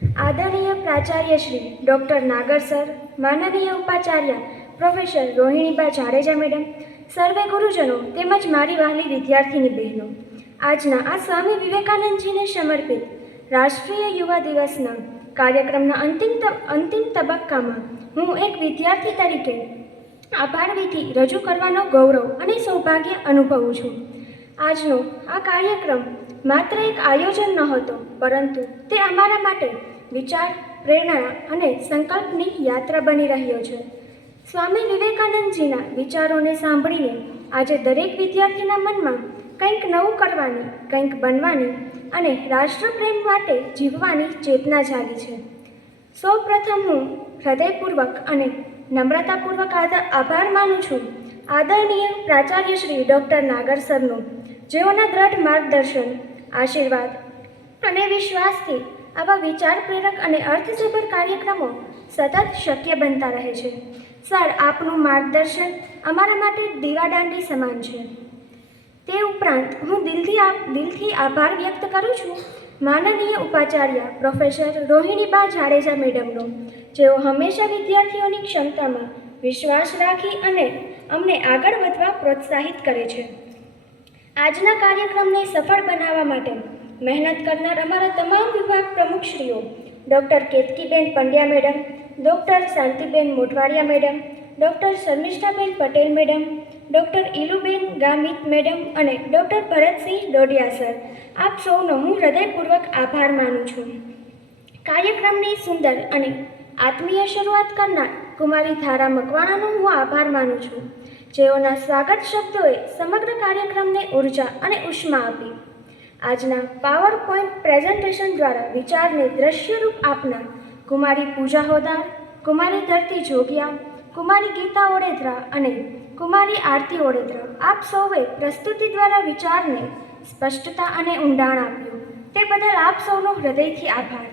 આદરણીય પ્રાચાર્ય શ્રી ડૉક્ટર નાગર સર, માનનીય ઉપાચાર્ય professor રોહિણીબા Jadeja madam, સર્વે ગુરુજનો તેમજ મારી વહાલી વિદ્યાર્થીની બહેનો, આજના આ સ્વામી વિવેકાનંદજીને સમર્પિત રાષ્ટ્રીય યુવા દિવસના કાર્યક્રમના અંતિમ તબક્કામાં હું એક વિદ્યાર્થી તરીકે આભાર વિધિ રજૂ કરવાનો ગૌરવ અને સૌભાગ્ય અનુભવું છું. આજનો આ કાર્યક્રમ માત્ર એક આયોજન નહોતો, પરંતુ તે અમારા માટે વિચાર, પ્રેરણા અને સંકલ્પની યાત્રા બની રહ્યો છે. સ્વામી વિવેકાનંદજીના વિચારોને સાંભળીને આજે દરેક વિદ્યાર્થીના મનમાં કંઈક નવું કરવાની, કંઈક બનવાની અને રાષ્ટ્રપ્રેમ માટે જીવવાની ચેતના જાગી છે. સૌ પ્રથમ હું હૃદયપૂર્વક અને નમ્રતાપૂર્વક આભાર માનું છું આદરણીય પ્રાચાર્ય શ્રી ડૉક્ટર નાગર સરનું, જેઓના દ્રઢ માર્ગદર્શન, આશીર્વાદ અને વિશ્વાસથી આવા વિચાર પ્રેરક અને અર્થસભર કાર્યક્રમો સતત શક્ય બનતા રહે છે. સર, આપનું માર્ગદર્શન અમારા માટે દીવાદાંડી સમાન છે. તે ઉપરાંત હું દિલથી આભાર વ્યક્ત કરું છું માનનીય ઉપાચાર્ય પ્રોફેસર રોહિણીબા જાડેજા મેડમનો, જેઓ હંમેશા વિદ્યાર્થીઓની ક્ષમતામાં વિશ્વાસ રાખી અને અમને આગળ વધવા પ્રોત્સાહિત કરે છે. આજના કાર્યક્રમને સફળ બનાવવા માટે મહેનત કરનાર અમારા તમામ વિભાગ પ્રમુખશ્રીઓ doctor Ketkiben Pandya madam, doctor Shantiben Modhwadiya madam, doctor Sharmishthaben Patel madam, doctor Iluben Gamit madam અને ડૉક્ટર ભરતસિંહ ડોડિયા સર, આપ સૌનો હું હૃદયપૂર્વક આભાર માનું છું. કાર્યક્રમની સુંદર અને આત્મીય શરૂઆત કરનાર કુમારી ધારા મકવાણાનો હું આભાર માનું છું, જેઓના સ્વાગત શબ્દોએ સમગ્ર કાર્યક્રમને ઉર્જા અને ઉષ્મા આપી. આજના પાવર પોઈન્ટ પ્રેઝન્ટેશન દ્વારા વિચારને દ્રશ્યરૂપ આપનાર કુમારી પૂજા હોદાર, કુમારી ધરતી જોગિયા, કુમારી ગીતા ઓડેદરા અને કુમારી આરતી ઓડેદરા, આપ સૌએ પ્રસ્તુતિ દ્વારા વિચારને સ્પષ્ટતા અને ઊંડાણ આપ્યું, તે બદલ આપ સૌનો હૃદયથી આભાર.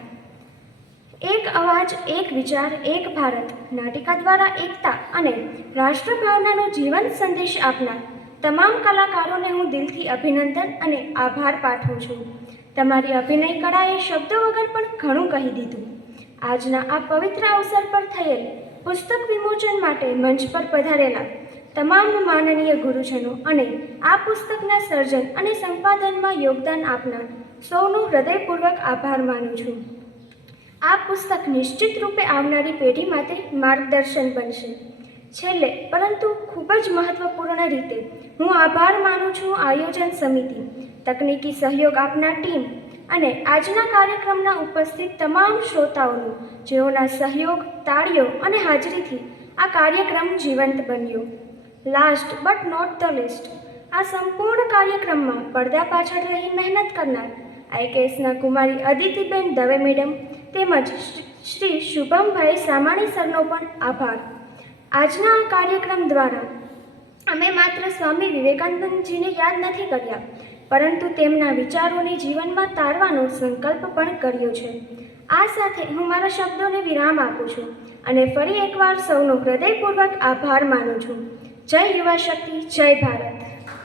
એક અવાજ, એક વિચાર, એક ભારત નાટિકા દ્વારા એકતા અને રાષ્ટ્રભાવનાનો જીવંત સંદેશ આપનાર તમામ કલાકારોને હું દિલથી અભિનંદન અને આભાર પાઠવું છું. તમારી અભિનય કળાએ શબ્દો વગર પણ ઘણું કહી દીધું. આજના આ પવિત્ર અવસર પર થયેલ પુસ્તક વિમોચન માટે મંચ પર પધારેલા તમામ માનનીય ગુરુજનો અને આ પુસ્તકના સર્જન અને સંપાદનમાં યોગદાન આપનાર સૌનો હૃદયપૂર્વક આભાર માનું છું. આ પુસ્તક નિશ્ચિત રૂપે આવનારી પેઢી માટે માર્ગદર્શન બનશે. છેલ્લે પરંતુ ખૂબ જ મહત્વપૂર્ણ રીતે હું આભાર માનું છું આયોજન સમિતિ, તકનીકી સહયોગ આપનાર ટીમ અને આજના કાર્યક્રમના ઉપસ્થિત તમામ શ્રોતાઓનો, જેઓના સહયોગ, તાળીઓ અને હાજરીથી આ કાર્યક્રમ જીવંત બન્યો. Last but not the least, આ સંપૂર્ણ કાર્યક્રમમાં પડદા પાછળ રહી મહેનત કરનાર આઈકેએસના કુમારી અદિતિબેન દવે મેડમ તેમજ શ્રી શુભમભાઈ સામાણી સરનો પણ આભાર. આજના આ કાર્યક્રમ દ્વારા અમે માત્ર સ્વામી વિવેકાનંદજીને યાદ નથી કર્યા, પરંતુ તેમના વિચારોને જીવનમાં તારવાનો સંકલ્પ પણ કર્યો છે. આ સાથે હું મારા શબ્દોને વિરામ આપું છું અને ફરી એકવાર સૌનો હૃદયપૂર્વક આભાર માનું છું. જય યુવા શક્તિ, જય ભારત.